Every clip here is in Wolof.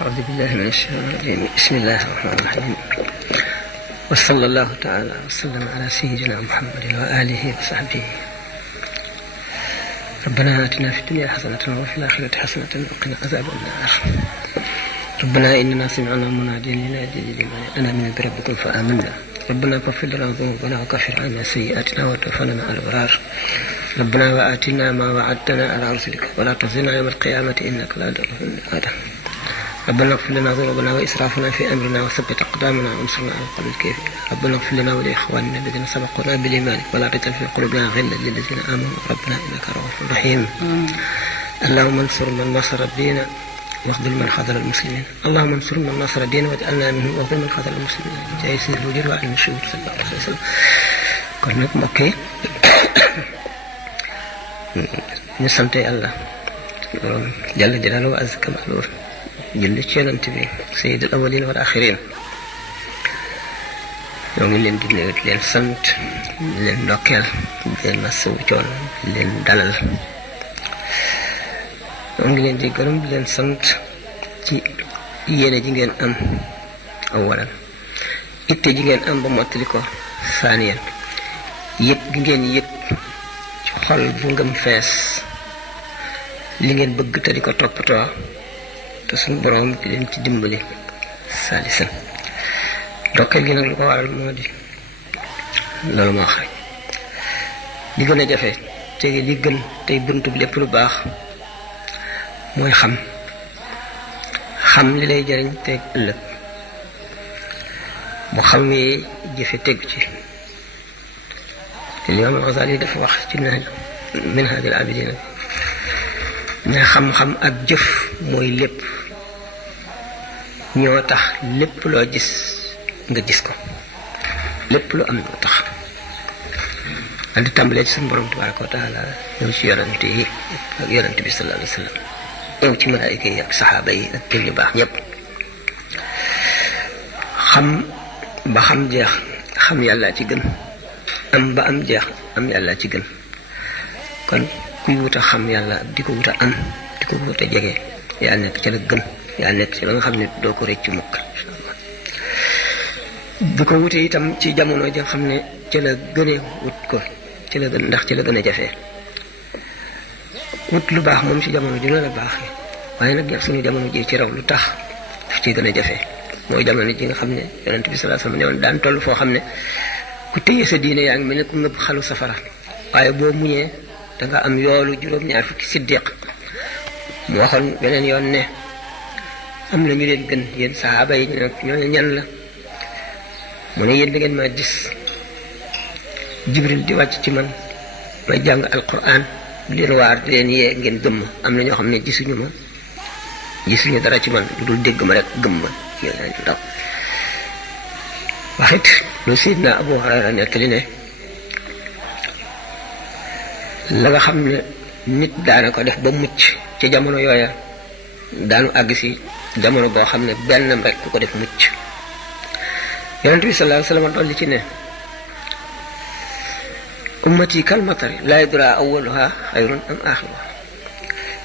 أعوذ بالله من الشيطان الرجيم. بسم الله الرحمن الرحيم. وصلى الله تعالى وسلم على سيدنا محمد وآله وصحبه. ربنا آتنا في الدنيا حسنة وفي الآخرة حسنة وقنا عذاب النار. ربنا إننا سمعنا مناديا ينادي لمن آمن بربكم فآمنا. ربنا اغفر لنا ذنوبنا وكفر عنا سيئاتنا وتوفنا مع الأبرار. ربنا وآتنا ما وعدتنا على رسلك ولا تخزنا يوم القيامة إنك لا تخلف الميعاد. ربنا اغفر لنا ذنوبنا وإسرافنا في أمرنا وثبت أقدامنا وانصرنا على القوم الكافرين. ربنا اغفر لنا ولإخواننا الذين سبقونا بالإيمان ولا تجعل في قلوبنا غلا للذين آمنوا ربنا إنك رؤوف رحيم. اللهم انصر من نصر الدين واخذل من خذل المسلمين. اللهم انصر من نصر الدين واجعلنا منه واخذل من خذل المسلمين. جاي سيد الوجود وعلم الشهود صلى الله عليه وسلم. kon nag mbokk yi ñu sant Yàlla borom jalla jalaaluhu wa azza kamaaluhu julli ci Yonent bi sayyidul awwalin wal axirin. ñoo ngi leen di nuyu di leen sant di leen ndokkeel di leen masawu coon di leen dalal. ñoo ngi leen di gërëm di leen sant ci yéene ji ngeen am awalan, itte ji ngeen am ba mottali ko saaniyan, yëg gi ngeen yëg ci xol bu ngëm fees li ngeen bëgg te di ko toppatoo te suñu borom di leen ci dimbali saalisan. ndokkeel gi nag lu ko waral moo di loolu moo xam li gën a jafe te li gën tey buntu bi lépp lu baax mooy xam li lay jariñ teg ëllëg. bu xam ni jëfe teg ci te Imaam Al-Ghazali dafa wax ci Minhaj al-Abidin ne xam-xam ak jëf mooy lépp, ñoo tax lépp loo gis nga gis ko, lépp lu am ñoo tax. di tàmbalee ci suñu borom tabaraka wa taala ñëw ci yonent yi ak yonent bi sallallahu alayhi wa sallam, ñëw ci malaayika yi ak saxaaba yi ak kër yu baax ñëpp. xam ba xam jeex xam yàlla ci gën, am ba am jeex am yàlla ci gën. kon kuy wut a xam yàlla di ko wut a am di ko wut a jege yaa nekk ca la gën, yaa nekk ci la nga xam ne doo ko rëcc mukk insha Allah. bu ko wutee itam ci jamono ja xam ne ca la gënee wut ko ci la gën, ndax ci la gën a jafee. wut lu baax moom ci jamono dina la baaxee, waaye nag suñu jamono ji ci raw lu tax daf ci gën a jafee mooy jamono ji nga xam ne yonent bi sallallahu alayhi wasallam ñëwoon daan toll foo xam ne ku téye sa diine yaa ngi mel ne ku ngëb xalu safara, waaye boo muñee da nga am yoolu juróom-ñaar fukki siddiq. mu waxoon beneen yoon ne am na ñu leen gën yéen sahaaba yi ñooñu ñan la. mu ne yéen da ngeen maa gis jibril di wàcc ci man may jàng alquran di leen waar di leen yee ngeen gëm ma. am na ñoo xam ne gisuñu dara ci man lu dul dégg ma rek gëm ma yéen ndaw. waxit lu Seydina Abu Hurayra nettali ne la nga xam ne nit daana ko def ba mucc ci jamono yooya daanu àgg si jamono boo xam ne benn rek ku ko def mucc. yonent bi sallallahu alayhi wasallam dolli ci ne ummati kal matari laa yadraa awwaluha xayrun am aaxiruha.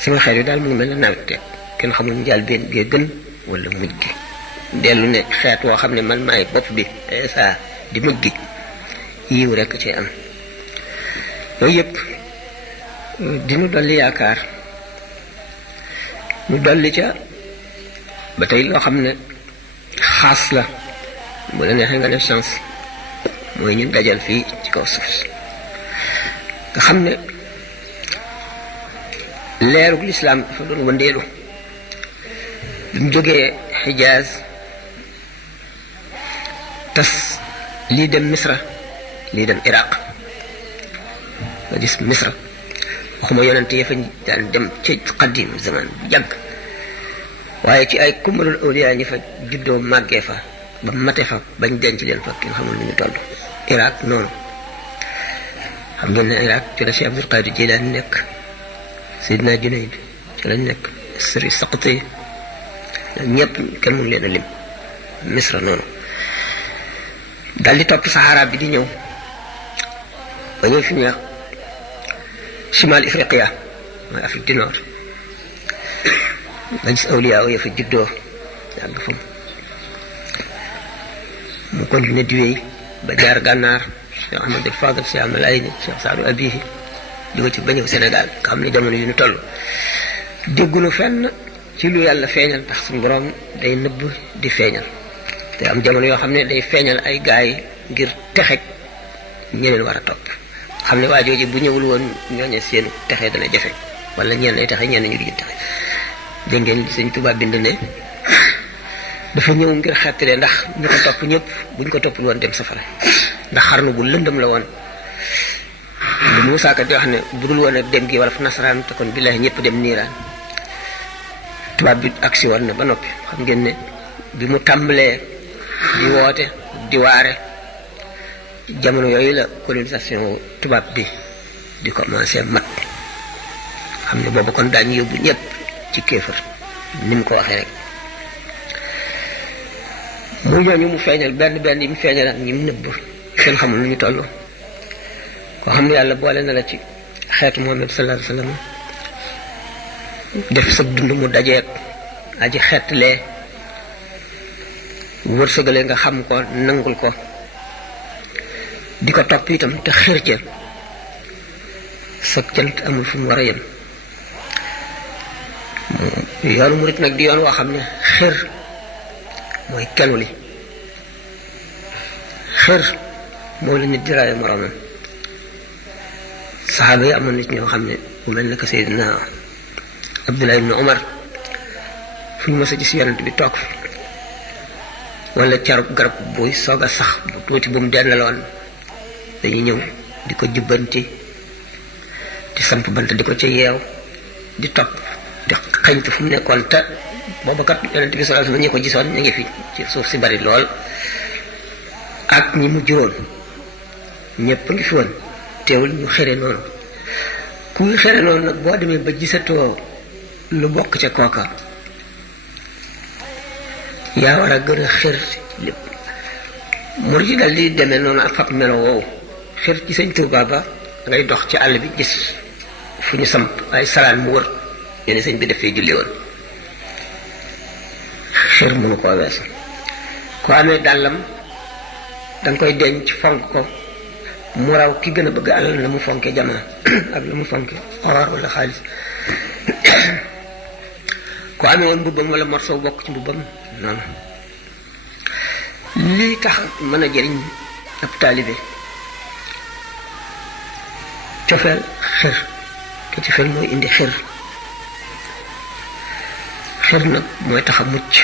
sama xeer yi daal mu ngi mel ne nawet te kenn xamul njaal benn gee gën wala mujj gi. dellu ne xeet woo xam ne man maay bopp bi saa di mujj gi yiw rekk ci am. yooyu yëpp dinu dolli yaakaar. ñu dolli ca ba tey loo xam ne xaas la, bu la neexee nga def chance, mooy ñu dajal fii ci kaw suuf nga xam ne leerug lislaam dafa doon wëndeelu. bi mu jógee Xijaaz tas lii dem Misra lii dem Iraq. nga gis Misra waxuma yonent ya fa daan dem ci qadim zaman bu jàgg, waaye ci ay kummalul awliya ñi fa juddoo màggee fa ba mate fa bañ denc leen fa kenn xamul lu ñu toll. Iraq noonu xam ngeen ne Iraq ci la Cheikh Abdul Qadir Jilaani nekk, Seydina Junayd ci lañ nekk, Sëri Saqati ñëpp kenn mënu leen a lim. Misra noonu dal di topp Sahara bi di ñëw ba ñëw fi ñu wax Shimal Ifriqiya mooy Afrique du Nord. nga gis awliya ya fa juddoo yàgg fa mu continué di wéy ba jaar gànnaar Cheikh Ahmadou Fadal Cheikh Amal Ayni Cheikh Saadu Abihi jóge ci ba ñëw Sénégal nga xam ne jamono yu ñu toll déggunu fenn ci lu yàlla feeñal ndax suñu borom day nëbb di feeñal te am jamono yoo xam ne day feeñal ay gaay ngir texeg ñeneen war a topp xam ne waa jooju bu ñëwul woon ñooñe seen texe dana jafe wala ñeen ay texe ñenn ñu di texe dégg ngeen li Sëñ Tuubaa bind ne dafa ñëw ngir xettale ndax ñu ko topp ñëpp buñ ko toppul woon dem safara ndax xarnu bu lëndëm la woon lu Muusaa Ka di wax ne bu dul woon ak dem gi wala fa nasaraan te kon billaahi ñëpp dem niiraan tubaab bi agsi woon na ba noppi xam ngeen ne bi mu tàmbalee di woote di waare jamono yooyu la colonisation tubaab bi di commencé mat xam ne boobu kon daañu yóbbu ñëpp ci kéefër ni mu ko waxee rek mu ñooñu mu feeñal benn yi mu feeñal ak ñi mu nëbb seen xamul nu ñu toll koo xam ne yàlla boole na la ci xeetu Muhammad sallallahu alayhi wa sallam def sa dund mu dajeek aji xeetlee wërsëgale nga xam ko nangul ko di ko topp itam te xër ca sa cant amul fu mu war a yem yoonu murit nag di yoon woo xam ne xër mooy kenu li xër moo la nit di rawe moroomam saxaaba yi amoon nit ñoo xam ne ku mel ne que Seydina Abdullah ibn Umar fu ñu mës a gis yonent bi toog wala carub garab buy soog a sax bu tuuti bu mu dendaloon dañuy ñëw di ko jubbanti di samp bant di ko ca yeew di topp di xañtu fu mu nekkoon te booba kat yonent bi sallallahu alayhi wasallam ñi ko gisoon ñu ngi fi ci suuf si bari lool ak ñi mu juróon ñëpp ngi fi woon teewul ñu xere noonu kuy xere noonu nag boo demee ba gisatoo lu bokk ca kooka yaa war a gën a xër lépp mu ci dal di demee noonu ak fab melo woowu xër ci Sëñ Tuubaa ba ngay dox ci àll bi gis fu ñu samp ay salaan mu wër ñene sëñ bi dafay julli woon xër mënu koo weesu ko amee dàllam danga koy denc fonk ko mu raw ki gën a bëgg alal la mu fonke jamaa ak la mu fonke or wala xaalis ko amee woon mbubbam wala morceau bokk ci mbubbam noonu lii tax mën a jëriñ ab taalibe cofeel xër te cofeel mooy indi xër xër nag mooy tax a mucc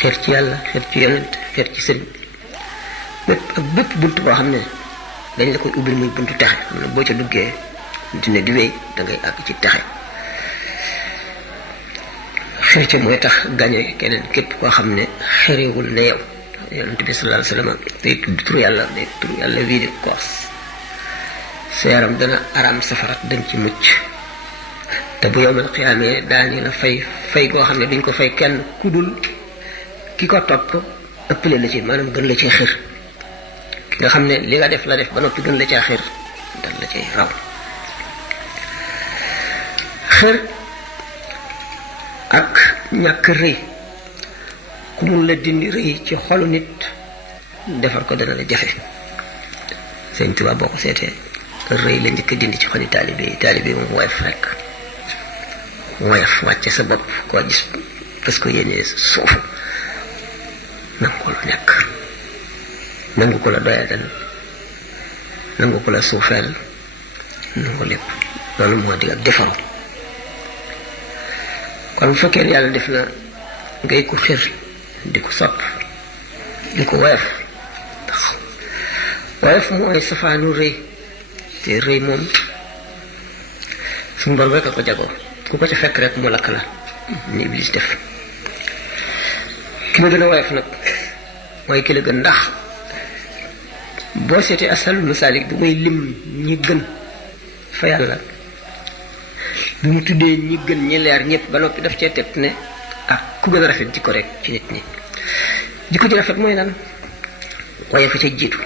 xër ci yàlla xër ci yonent xër ci sëriñ bépp bunt boo xam ne dañ la koy ubbil muy buntu texe xam ne boo ca duggee dina di wéy da ngay àgg ci texe xër ca mooy tax gañe keneen képp koo xam ne xërewul ne yow yonent bi sallallahu alayhi wasallam day tudd tur yàlla wii di koos sa yaram dana araam safara dañ ci mucc te bu yowmal xiyaamee daañu la fay goo xam ne duñ ko fay kenn ku dul ki ko topp ëppale la ci maanaam gën la ci xër ki nga xam ne li nga def la def ba noppi gën la caa xër dal la cay raw xër ak ñàkk rëy ku mun la dindi rëy ci xolu nit defar ko dana la jafe Sëñ Tuubaa boo ko seetee rëy la njëkk dindi ci xoli taalibe yi moom woyof rek woyof wàcce sa bopp koo gis parce que yéenee suufu nangu ko lu nekk nangu ko la doyadal nangu ko la suufeel nangu lépp loolu moo di ak defaru kon bu fekkee yàlla def na ngay ko xir di ko sopp di ko woyof ndax woyof mooy safaanu rëy te rëy moom suñu borom rek a ko jagoo ku ko ca fekk rek mu lakk la ni Iblis def ki la gën a woyof nag mooy ki la gën ndax boo seetee asalul masaalik bi muy lim ñi gën fa yàlla bi mu tuddee ñi gën ñi leer ñëpp ba noppi daf cee teg ne ah ku gën a rafet jikko rek ci nit ñi jikko ji rafet mooy lan waaye fa ca jiitu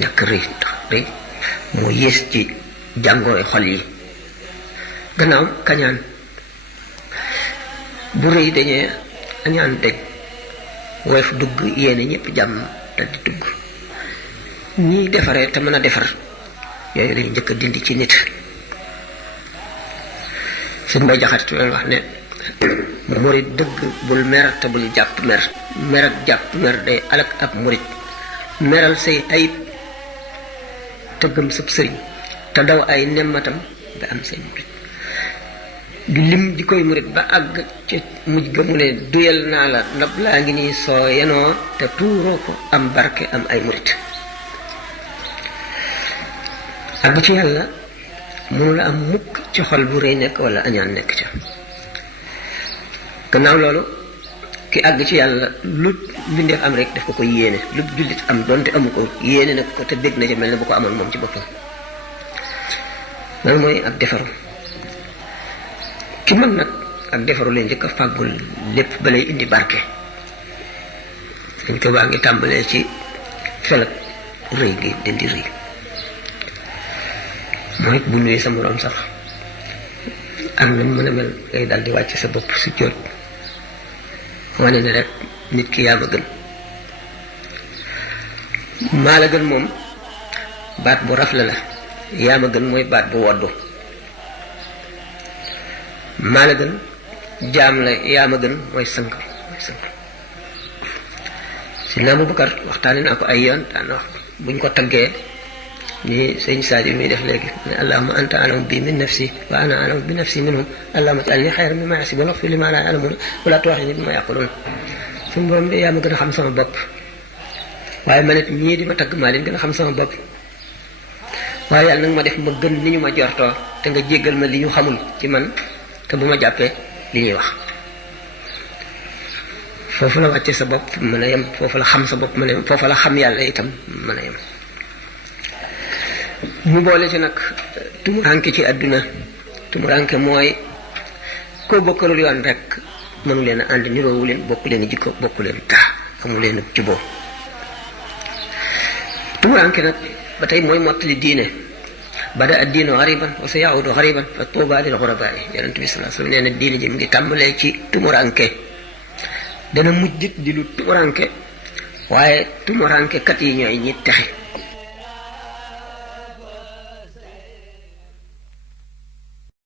ñàkk rëy ndax rëy moo yées ci jàngoro xol yi gannaaw kañaan bu rëy dañee añaan dëj woyof dugg yéene ñëpp jàmm dal di dugg ñiy defaree te mën a defar yooyu lañu njëkk a dindi ci nit suñ bay jaxat leen wax ne murit dëgg bul mer te bul jàpp mer mer ak jàpp mer day alak ab murit meral say ayib te gëm sab sëriñ te daw ay nemmatam ba am say murit di lim di koy murit ba àgg ci mujj ga mu ne duyal naa la ndab laa ngi nii soo yenoo te tuuroo ko am barke am ay murit àgg ci yàlla mënu la am mukk ci xol bu rëy nekk wala añaan nekk ca gannaaw loolu ki àgg ci yàlla lu mbindeef am rek daf ko koy yéene lu jullit am donte amu ko yéene nag ko te bég na ca mel ne bu ko amoon moom ci boppam loolu mooy ak defaru ki mën nag ak defaru leen njëkk a fàggul lépp ba lay indi barke dañ ko baa ngi tàmbalee ci felak rëy gi dindi rëy mooy bu nuyu sa moroom sax ak na mën a mel ngay dal di wàcc sa bopp su jot wane ne rek nit ki yaa ma gën maa la gën moom baat bu rafle la yaa ma gën mooy baat bu woddu maa la gën jaam la yaa ma gën mooy sënk si naa Abubakar waxtaane naa ko ay yoon daan wax buñ ko taggee ni sëñ Sadio mi def léegi ne allahumma anta alamu bi min nafsi wa ana alamu bi nafsi minhum allahumma ij'alni xayran mimma yahsibun waghfir li ma la ya'lamun wala tu'akhidhni bima yaqulun suñu borom de yaa ma gën a xam sama bopp waaye ma nit ñii di ma tagg maa leen gën a xam sama bopp waaye yàlla nag ma def ma gën ni ñu ma jortoo te nga jéggal ma li ñu xamul ci man te bu ma jàppee li ñuy wax foofu la wàcce sa bopp mën a yem foofu la xam sa bopp mën a yem foofu la xam yàlla itam mën a yem mu boole ci nag tumuranke ci àdduna tumuranke mooy koo bokkalul yoon rek mënu leen a ànd niroowu leen bokku leen jikko bokku leen dara amu leen juboo tumuranke nag ba tey mooy mottali diine bada ad diinu xariban wa sa yaudu xariban fa tuuba lil xurabaai yonent bi sallallahu alayhi wasallam nee na diine ji mu ngi tàmbalee ci tumuranke dana mujj di lu tumuranke waaye tumuranke kat yi ñooy ñi texe